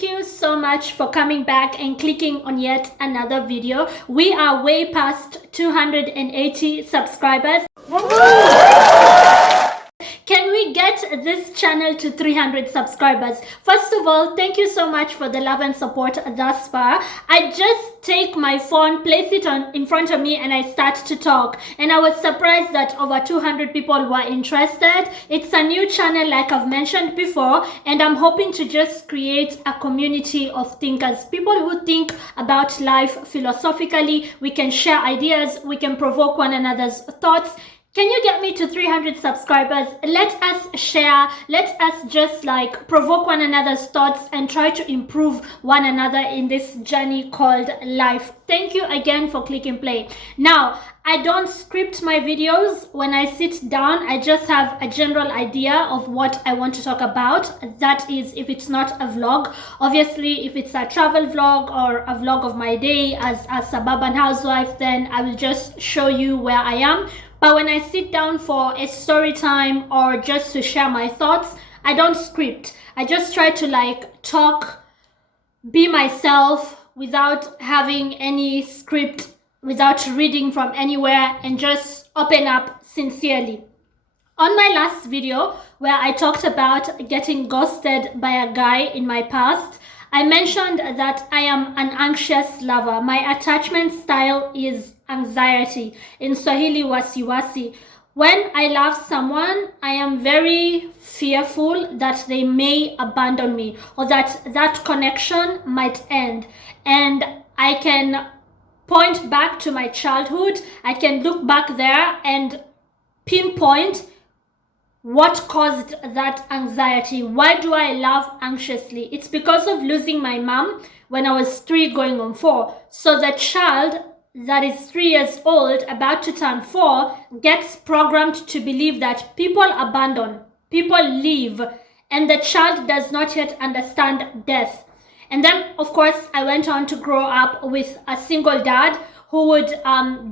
thank you so much for coming back and clicking on yet another video. We are way past 280 subscribers. Can we get this channel to 300 subscribers? First of all, thank you so much for the love and support thus far. I just take my phone, place it in front of me, and I start to talk. And I was surprised that over 200 people were interested. It's a new channel, like I've mentioned before, and I'm hoping to just create a community of thinkers, people who think about life philosophically. We can share ideas, we can provoke one another's thoughts. Can you get me to 300 subscribers? Let us share, let us just like provoke one another's thoughts and try to improve one another in this journey called life. Thank you again for clicking play. Now, I don't script my videos. When I sit down, I just have a general idea of what I want to talk about. That is, if it's not a vlog. Obviously, if it's a travel vlog or a vlog of my day as a suburban housewife, then I will just show you where I am. But when I sit down for a story time or just to share my thoughts, I don't script. I just try to like talk, be myself without having any script, without reading from anywhere, and just open up sincerely. On my last video, where I talked about getting ghosted by a guy in my past, I mentioned that I am an anxious lover. My attachment style is anxiety. In Swahili, wasiwasi. When I love someone, I am very fearful that they may abandon me or that that connection might end. And I can point back to my childhood. I can look back there and pinpoint what caused that anxiety. Why do I love anxiously? It's because of losing my mom when I was 3 going on 4. So the child that is 3 years old, about to turn 4, gets programmed to believe that people abandon, people leave, and the child does not yet understand death. And then, of course, I went on to grow up with a single dad who would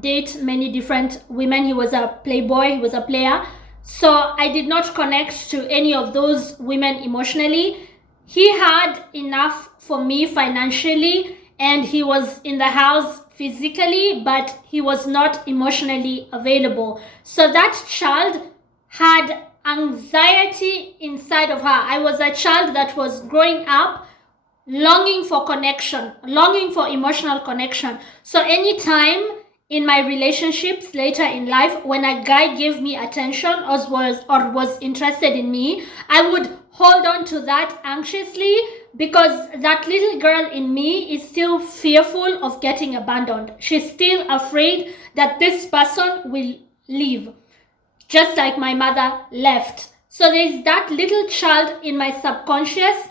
date many different women. He was a playboy, he was a player. So I did not connect to any of those women emotionally. He had enough for me financially, and he was in the house physically, but he was not emotionally available. So that child had anxiety inside of her. I was a child that was growing up longing for connection, longing for emotional connection. So anytime in my relationships later in life, when a guy gave me attention or was interested in me, I would hold on to that anxiously because that little girl in me is still fearful of getting abandoned. She's still afraid that this person will leave, just like my mother left. So there's that little child in my subconscious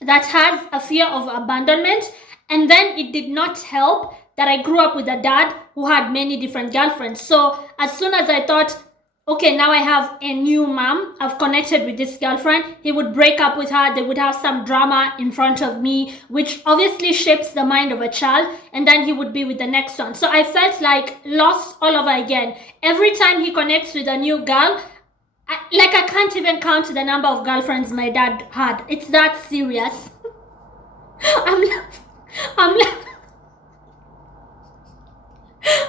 that has a fear of abandonment. And then it did not help that I grew up with a dad who had many different girlfriends. So as soon as I thought, okay, now I have a new mom, I've connected with this girlfriend, he would break up with her, they would have some drama in front of me, which obviously shapes the mind of a child, and then he would be with the next one. So I felt like lost all over again. Every time he connects with a new girl, I can't even count the number of girlfriends my dad had. It's that serious.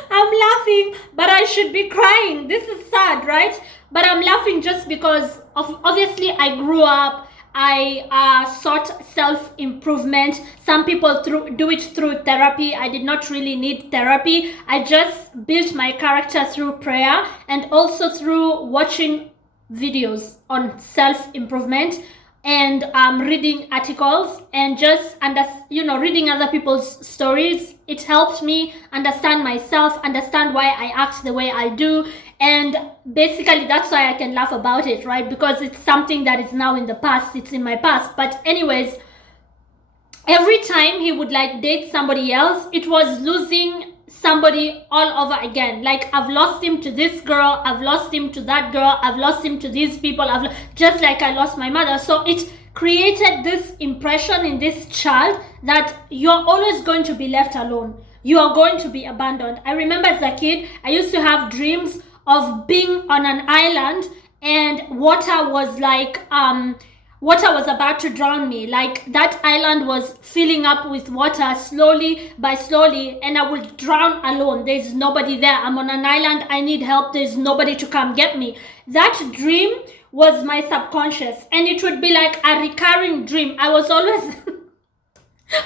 I'm laughing, but I should be crying. This is sad, right? But I'm laughing just because obviously I grew up. I sought self-improvement. Some people do it through therapy. I did not really need therapy. I just built my character through prayer and also through watching videos on self-improvement and reading articles and just reading other people's stories. It helped me understand myself, understand why I act the way I do, and basically that's why I can laugh about it, right? Because it's something that is now in the past, it's in my past. But anyways, every time he would like date somebody else, it was losing somebody all over again. Like, I've lost him to this girl, I've lost him to that girl, I've lost him to these people, just like I lost my mother. So it created this impression in this child that you're always going to be left alone, you are going to be abandoned. I remember as a kid, I used to have dreams of being on an island and water was like water was about to drown me. Like that island was filling up with water slowly by slowly, and I would drown alone. There's nobody there. I'm on an island. I need help. There's nobody to come get me. That dream was my subconscious, and it would be like a recurring dream. I was always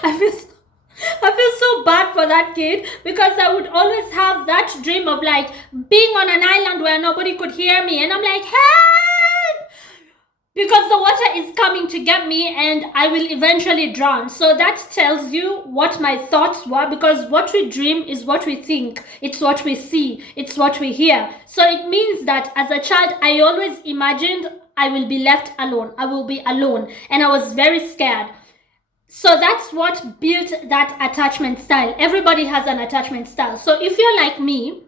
I feel so bad for that kid, because I would always have that dream of like being on an island where nobody could hear me, and I'm like, help! Because the water is coming to get me and I will eventually drown. So that tells you what my thoughts were, because what we dream is what we think. It's what we see. It's what we hear. So it means that as a child, I always imagined I will be left alone. I will be alone. And I was very scared. So that's what built that attachment style. Everybody has an attachment style. So if you're like me,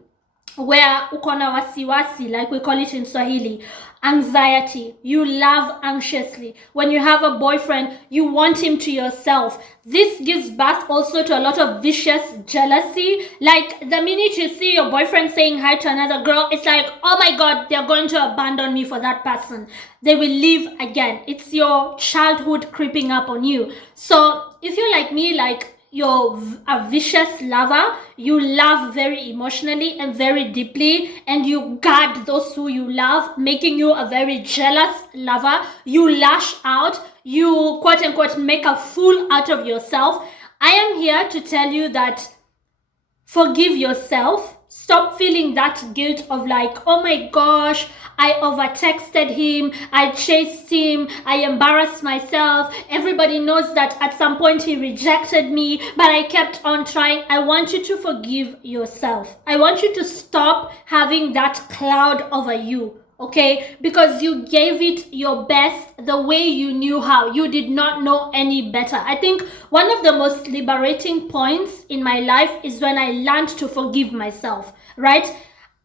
where ukona wasiwasi, like we call it in Swahili, anxiety, you love anxiously. When you have a boyfriend, you want him to yourself. This gives birth also to a lot of vicious jealousy. Like the minute you see your boyfriend saying hi to another girl, it's like, oh my God, they're going to abandon me for that person. They will leave again. It's your childhood creeping up on you. So if you're like me, like you're a vicious lover, you love very emotionally and very deeply, and you guard those who you love, making you a very jealous lover. You lash out, you quote unquote make a fool out of yourself. I am here to tell you that forgive yourself. Stop feeling that guilt of like, oh my gosh, I overtexted him, I chased him, I embarrassed myself. Everybody knows that at some point he rejected me, but I kept on trying. I want you to forgive yourself. I want you to stop having that cloud over you. Okay, because you gave it your best the way you knew how. You did not know any better. I think one of the most liberating points in my life is when I learned to forgive myself, right?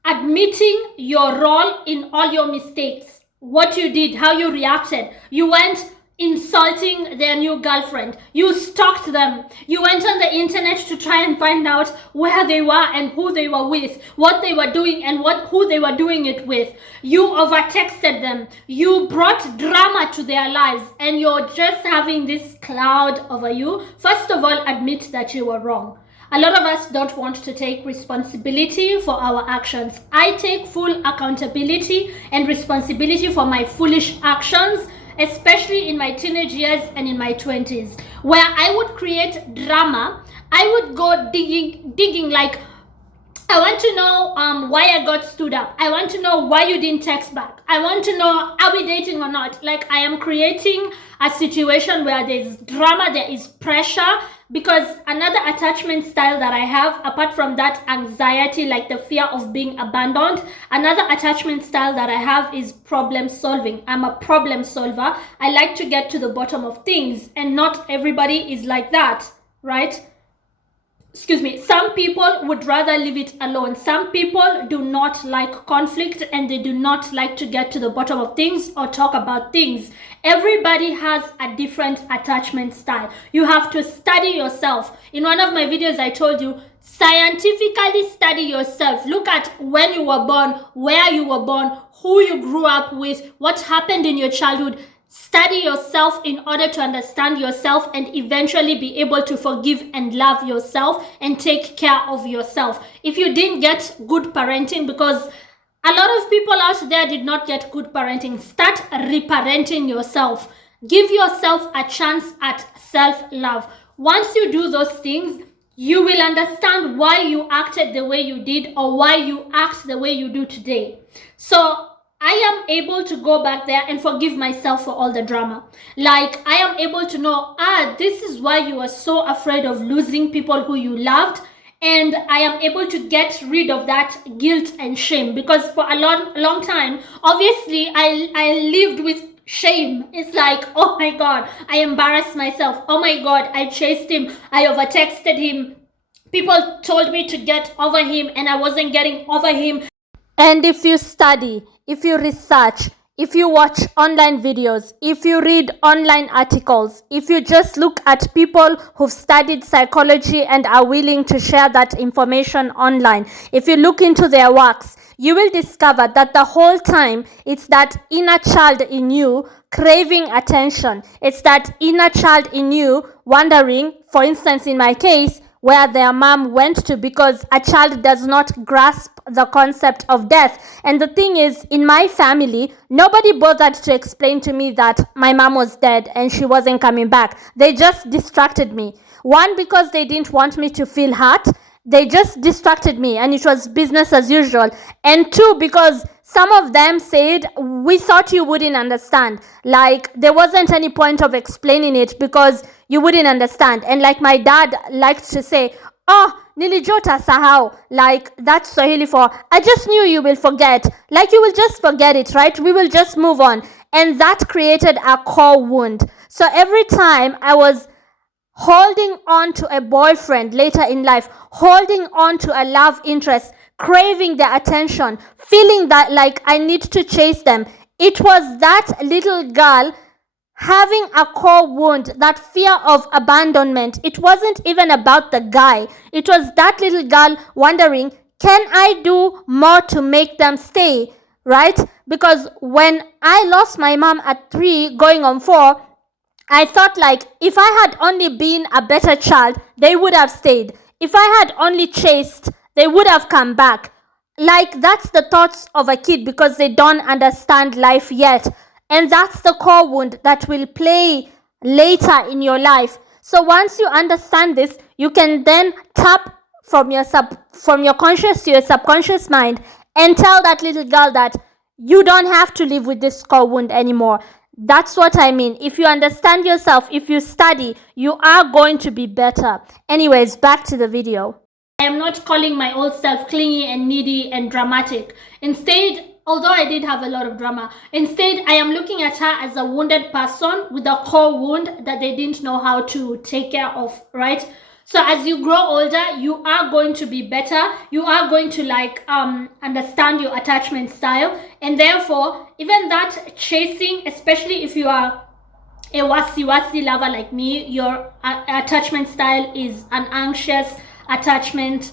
Admitting your role in all your mistakes, what you did, how you reacted. You went insulting their new girlfriend. You stalked them. You went on the internet to try and find out where they were and who they were with, what they were doing and who they were doing it with. You overtexted them. You brought drama to their lives, and you're just having this cloud over you. First of all, admit that you were wrong. A lot of us don't want to take responsibility for our actions. I take full accountability and responsibility for my foolish actions, especially in my teenage years and in my 20s, where I would create drama. I would go digging like, I want to know why I got stood up. I want to know why you didn't text back. I want to know, are we dating or not? Like, I am creating a situation where there's drama, there is pressure, because another attachment style that I have, apart from that anxiety, like the fear of being abandoned, another attachment style that I have is problem solving. I'm a problem solver. I like to get to the bottom of things, and not everybody is like that, right? Excuse me, some people would rather leave it alone. Some people do not like conflict, and they do not like to get to the bottom of things or talk about things. Everybody has a different attachment style. You have to study yourself. In one of my videos, I told you, scientifically study yourself. Look at when you were born, where you were born, who you grew up with, what happened in your childhood. Study yourself in order to understand yourself and eventually be able to forgive and love yourself and take care of yourself. If you didn't get good parenting, because a lot of people out there did not get good parenting, start reparenting yourself. Give yourself a chance at self-love. Once you do those things, you will understand why you acted the way you did or why you act the way you do today. So I am able to go back there and forgive myself for all the drama. Like, I am able to know, this is why you were so afraid of losing people who you loved. And I am able to get rid of that guilt and shame, because for a long time, obviously, I lived with shame. It's like, oh my God, I embarrassed myself. Oh my God, I chased him. I overtexted him. People told me to get over him, and I wasn't getting over him. And if you study, if you research, if you watch online videos, if you read online articles, if you just look at people who've studied psychology and are willing to share that information online, if you look into their works, you will discover that the whole time it's that inner child in you craving attention. It's that inner child in you wondering, for instance, in my case, where their mom went to, because a child does not grasp the concept of death. And the thing is, in my family, nobody bothered to explain to me that my mom was dead and she wasn't coming back. They just distracted me. One, because they didn't want me to feel hurt. They just distracted me and it was business as usual. And two, because some of them said, we thought you wouldn't understand. Like, there wasn't any point of explaining it because you wouldn't understand. And like my dad liked to say, oh, nilijota sahau. Like, that's Swahili for, I just knew you will forget. Like, you will just forget it, right? We will just move on. And that created a core wound. So every time I was holding on to a boyfriend later in life, holding on to a love interest, craving their attention, feeling that like I need to chase them. It was that little girl having a core wound, that fear of abandonment. It wasn't even about the guy. It was that little girl wondering, can I do more to make them stay, right? Because when I lost my mom at 3 going on 4, I thought like, if I had only been a better child, they would have stayed. If I had only chased, they would have come back. Like, that's the thoughts of a kid because they don't understand life yet. And that's the core wound that will play later in your life. So once you understand this, you can then tap from your conscious to your subconscious mind and tell that little girl that you don't have to live with this core wound anymore. That's what I mean. If you understand yourself, if you study, you are going to be better. Anyways, back to the video. I am not calling my old self clingy and needy and dramatic. Instead, although I did have a lot of drama, instead I am looking at her as a wounded person with a core wound that they didn't know how to take care of, right? So as you grow older, you are going to be better. You are going to understand your attachment style. And therefore, even that chasing, especially if you are a wasi-wasi lover like me, your attachment style is an anxious attachment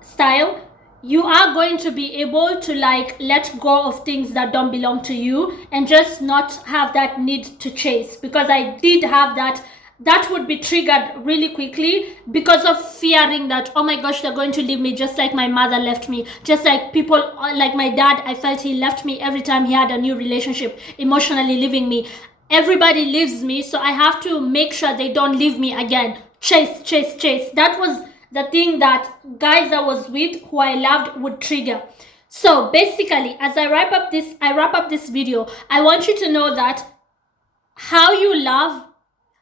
style, you are going to be able to let go of things that don't belong to you and just not have that need to chase. Because I did have that would be triggered really quickly because of fearing that, oh my gosh, they're going to leave me just like my mother left me. Just like people, like my dad, I felt he left me every time he had a new relationship, emotionally leaving me. Everybody leaves me, so I have to make sure they don't leave me again. Chase, chase, chase. That was the thing that guys I was with, who I loved, would trigger. So basically, as I wrap up this video, I want you to know that how you love,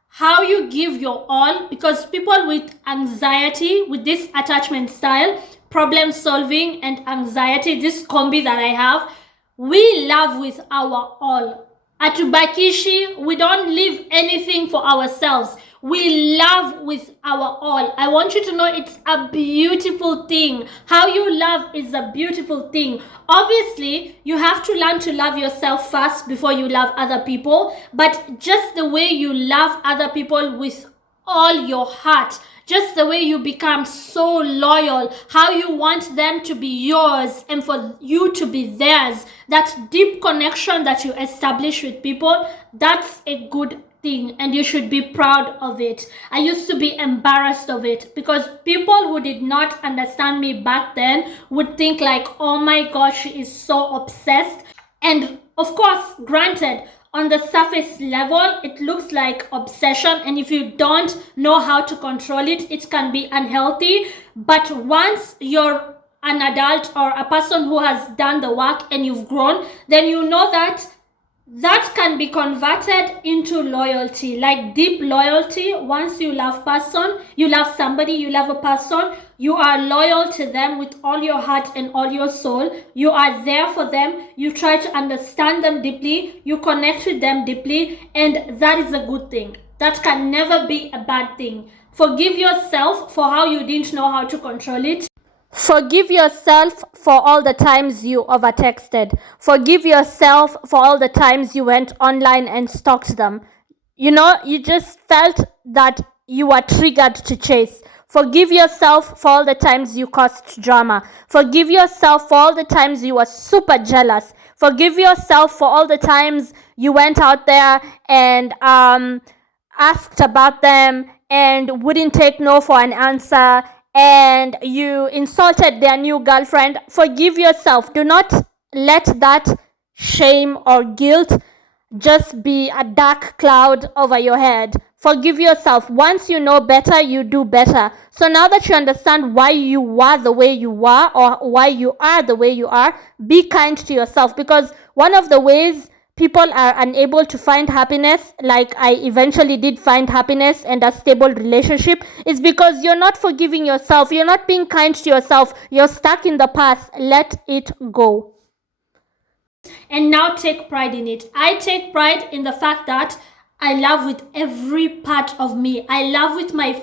how you give your all, because people with anxiety, with this attachment style, problem solving and anxiety, this combi that I have, we love with our all. Atubakishi, we don't leave anything for ourselves. We love with our all. I want you to know it's a beautiful thing. How you love is a beautiful thing. Obviously, you have to learn to love yourself first before you love other people. But just the way you love other people with all your heart, just the way you become so loyal, how you want them to be yours and for you to be theirs, that deep connection that you establish with people, that's a good thing and you should be proud of it. I used to be embarrassed of it because people who did not understand me back then would think like, oh my gosh, she is so obsessed. And of course, granted, on the surface level, it looks like obsession, and if you don't know how to control it, it can be unhealthy. But once you're an adult or a person who has done the work and you've grown, then you know that that can be converted into loyalty, like deep loyalty. Once you love person, you love somebody, you love a person, you are loyal to them with all your heart and all your soul. You are there for them. You try to understand them deeply. You connect with them deeply. And that is a good thing. That can never be a bad thing. Forgive yourself for how you didn't know how to control it. Forgive yourself for all the times you overtexted. Forgive yourself for all the times you went online and stalked them. You know, you just felt that you were triggered to chase. Forgive yourself for all the times you caused drama. Forgive yourself for all the times you were super jealous. Forgive yourself for all the times you went out there and asked about them and wouldn't take no for an answer, and you insulted their new girlfriend. Forgive yourself. Do not let that shame or guilt just be a dark cloud over your head. Forgive yourself. Once you know better, you do better. So now that you understand why you were the way you were, or why you are the way you are, be kind to yourself. Because one of the ways people are unable to find happiness, like I eventually did find happiness and a stable relationship, is because you're not forgiving yourself. You're not being kind to yourself. You're stuck in the past. Let it go. And now take pride in it. I take pride in the fact that I love with every part of me. I love with my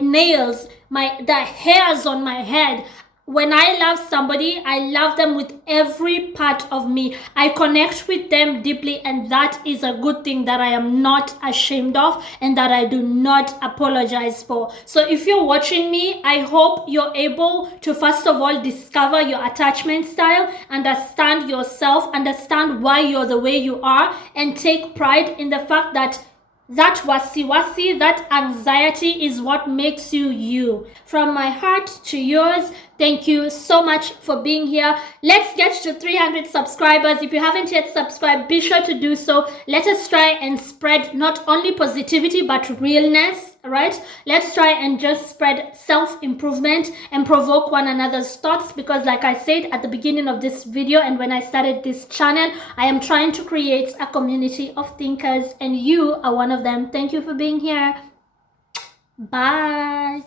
nails, the hairs on my head. When I love somebody, I love them with every part of me. I connect with them deeply, and that is a good thing that I am not ashamed of and that I do not apologize for. So if you're watching me, I hope you're able to first of all discover your attachment style, understand yourself, understand why you're the way you are, and take pride in the fact that wasi-wasi, that anxiety is what makes you you. From my heart to yours, thank you so much for being here. Let's get to 300 subscribers. If you haven't yet subscribed, be sure to do so. Let us try and spread not only positivity but realness, right? Let's try and just spread self-improvement and provoke one another's thoughts, because like I said at the beginning of this video and when I started this channel, I am trying to create a community of thinkers, and you are one of them. Thank you for being here. Bye.